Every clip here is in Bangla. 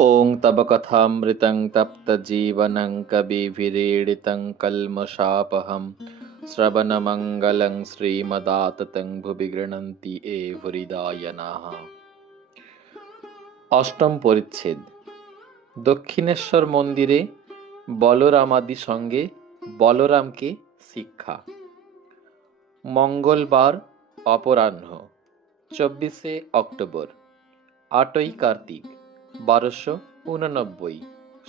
ॐ तव कथामृतं तप्तजीवनं कविभिरीडितं कल्मषापहं শ্রবণমঙ্গলং শ্রীমদাততং ভুবি গৃণন্তি এ হৃদয়ানাঃ। অষ্টম পরিচ্ছেদ। দক্ষিণেশ্বর মন্দিরে বলরামাদি সঙ্গে বলরামকে শিক্ষা। মঙ্গলবার অপরাহ্ন 24শে অক্টোবর, 8ই কার্তিক, 1289,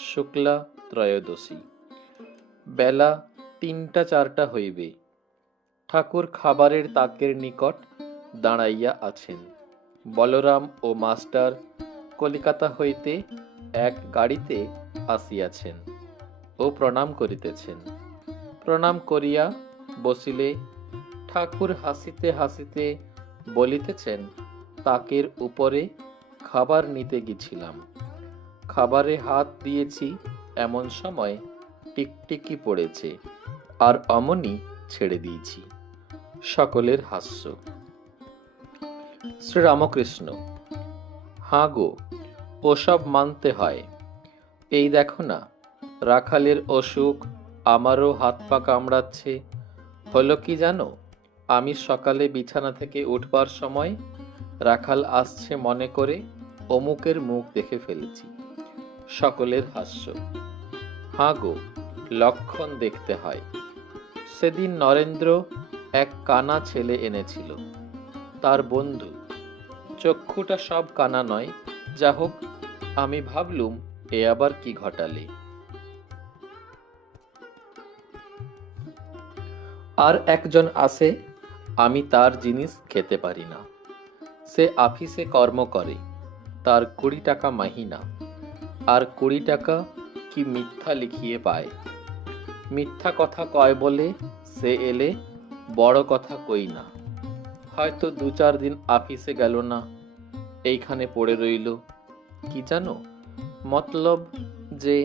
শুক্লা ত্রয়োদশী। বেলা 3টা-4টা হইবে। ঠাকুর খাবারের তাকের নিকট দাঁড়াইয়া আছেন। বলরাম ও মাস্টার কলিকাতা হইতে এক গাড়িতে আসিয়াছেন ও প্রণাম করিতেছেন। প্রণাম করিয়া বসিলে ঠাকুর হাসিতে হাসিতে বলিতেছেন, তাকের উপরে খাবার নিতে গেছিলাম, খাবারে হাত দিয়েছি, এমন সময় টিকটিকি পড়েছে, আর অমনি ছেড়ে দিয়েছি। সকলের হাস্য। শ্রীরামকৃষ্ণ: হাঁ গো, ওসব মানতে হয়। এই দেখো না, রাখালের অসুখ, আমারও হাত পা কামড়াচ্ছে। হলো কি জানো, আমি সকালে বিছানা থেকে উঠবার সময় রাখাল আসছে মনে করে অমুকের মুখ দেখে ফেলেছি। সকলের হাস্য। হাঁ গো, লক্ষণ দেখতে হয়। সেদিন নরেন্দ্র এক কানা ছেলে এনেছিল, তার বন্ধু। চক্ষুটা সব কানা নয়, যা হোক, আমি ভাবলুম এ আবার কি ঘটালে। আর একজন আসে, আমি তার জিনিস খেতে পারি না। সে আফিসে কর্ম করে, তার 20 টাকা মাহিনা, আর 20 টাকা কি মিথ্যা লিখিয়ে পায়। মিথ্যা কথা কয় বলে সে এলে বড় কথা কই না। হয়তো 2-4 দিন আফিসে গেল না, এইখানে পড়ে রইল। কি জানো, মতলব যে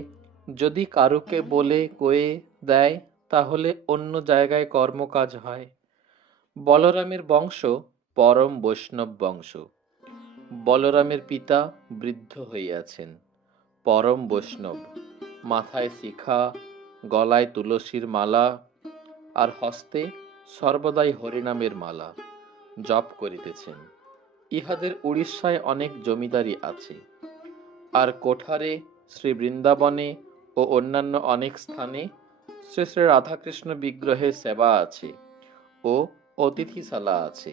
যদি কারুকে বলে কয়ে দেয় তাহলে অন্য জায়গায় কর্মকাজ হয়। বলরামের বংশ পরম বৈষ্ণব বংশ। বলরামের পিতা বৃদ্ধ হইয়াছেন, পরম বৈষ্ণব। মাথায় শিখা, গলায় তুলসীর মালা, আর হস্তে সর্বদাই হরিনামের মালা জপ করিতেছেন। ইহাদের উড়িষ্যায় অনেক জমিদারি আছে, আর কোঠারে, শ্রী বৃন্দাবনে ও অন্যান্য অনেক স্থানে শ্রী শ্রী রাধাকৃষ্ণ বিগ্রহের সেবা আছে ও অতিথিশালা আছে।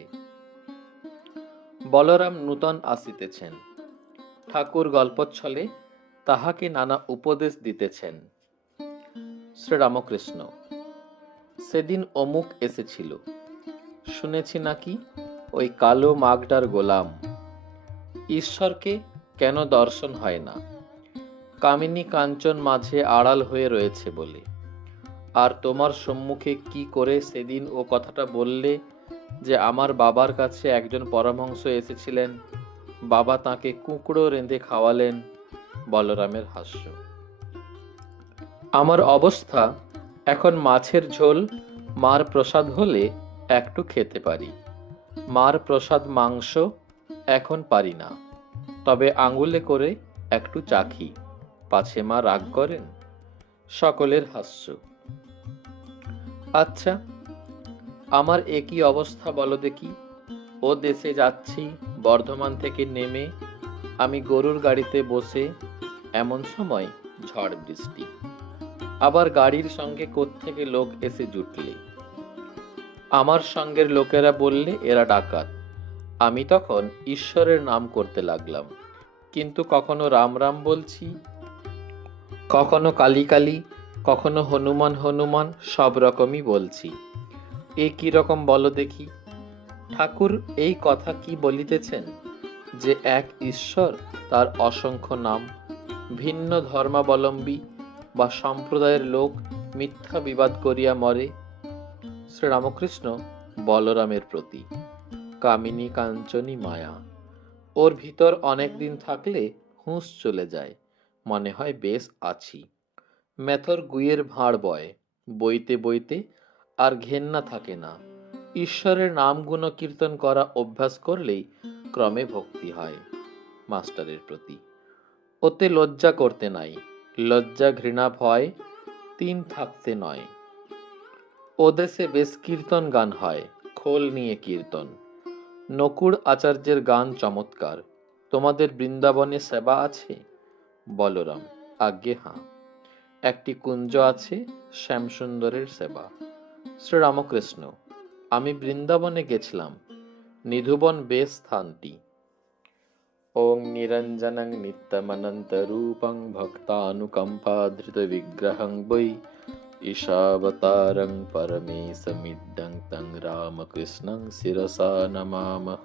বলরাম নূতন আসিতেছেন। ঠাকুর গল্পচ্ছলে তাহাকে নানা উপদেশ দিতেছেন। শ্রীরামকৃষ্ণ: সেদিন অমুক এসেছিল, শুনেছি নাকি ওই কালো মাগডার গোলাম। ঈশ্বরকে কেন দর্শন হয় না? কামিনী কাঞ্চন মাঝে আড়াল হয়ে রয়েছে বলে। আর তোমার সম্মুখে কি করে সেদিন ও কথাটা বললে যে আমার বাবার কাছে একজন পরমহংস এসেছিলেন, বাবা তাকে কুঁকড়ো রেঁধে খাওয়ালেন। বলরামের হাস্য। আমার অবস্থা এখন মাছের ঝোল মার প্রসাদ হলে একটু খেতে পারি, মার প্রসাদ মাংস এখন পারি না, তবে আঙুলে করে একটু চাখি, পাছে মা রাগ করেন। সকলের হাস্য। আচ্ছা, আমার একই অবস্থা বলো দেখি। ও দেশে যাচ্ছি, বর্ধমান থেকে নেমে আমি গরুর গাড়িতে বসে, এমন সময় ঝড় বৃষ্টি, আবার গাড়ির সঙ্গে কোত্থেকে লোক এসে জুটলে। আমার সঙ্গের লোকেরা বললে এরা ডাকাত। আমি তখন ঈশ্বরের নাম করতে লাগলাম, কিন্তু কখনো রাম রাম বলছি, কখনো কালী কালী, কখনো হনুমান হনুমান, সব রকমই বলছি। এ কি রকম বলো দেখি। ঠাকুর এই কথা কি বলিতেছেন যে এক ঈশ্বর, তার অসংখ্য নাম, ভিন্ন ধর্মাবলম্বী বা সম্প্রদায়ের লোক মিথ্যা বিবাদ করিয়া মরে। শ্রীরামকৃষ্ণ বলরামের প্রতি। কামিনী কাঞ্চনী মায়া, ওর ভিতর অনেক দিন থাকলে হুঁশ চলে যায়, মনে হয় বেশ আছি। মেথর গুইয়ের ভাঁড় বয়, বইতে বইতে আর ঘেন্না থাকে না। ঈশ্বরের নাম গুণ কীর্তন করা অভ্যাস করলেই ক্রমে ভক্তি হয়। মাস্টারের প্রতি। ওতে লজ্জা করতে নাই, লজ্জা ঘৃণা ভয় তিন থাকতে নয়। ওদেশে বেশ কীর্তন গান হয়, খোল নিয়ে কীর্তন। নকুড় আচার্যের গান চমৎকার। তোমাদের বৃন্দাবনে সেবা আছে? বলরাম: আজ্ঞে হাঁ, একটি কুঞ্জ আছে, শ্যামসুন্দরের সেবা। শ্রীরামকৃষ্ণ: আমি বৃন্দাবনে গেছিলাম, নিধুবন বেশ স্থানটি। ওং নিরঞ্জনং নিত্যমনন্তরূপং ভক্তানুকম্পাধৃত বিগ্রহং বৈ ঈশাবতারং পরমেশমিড্ডং তং রামকৃষ্ণং শিরসা নমামহ।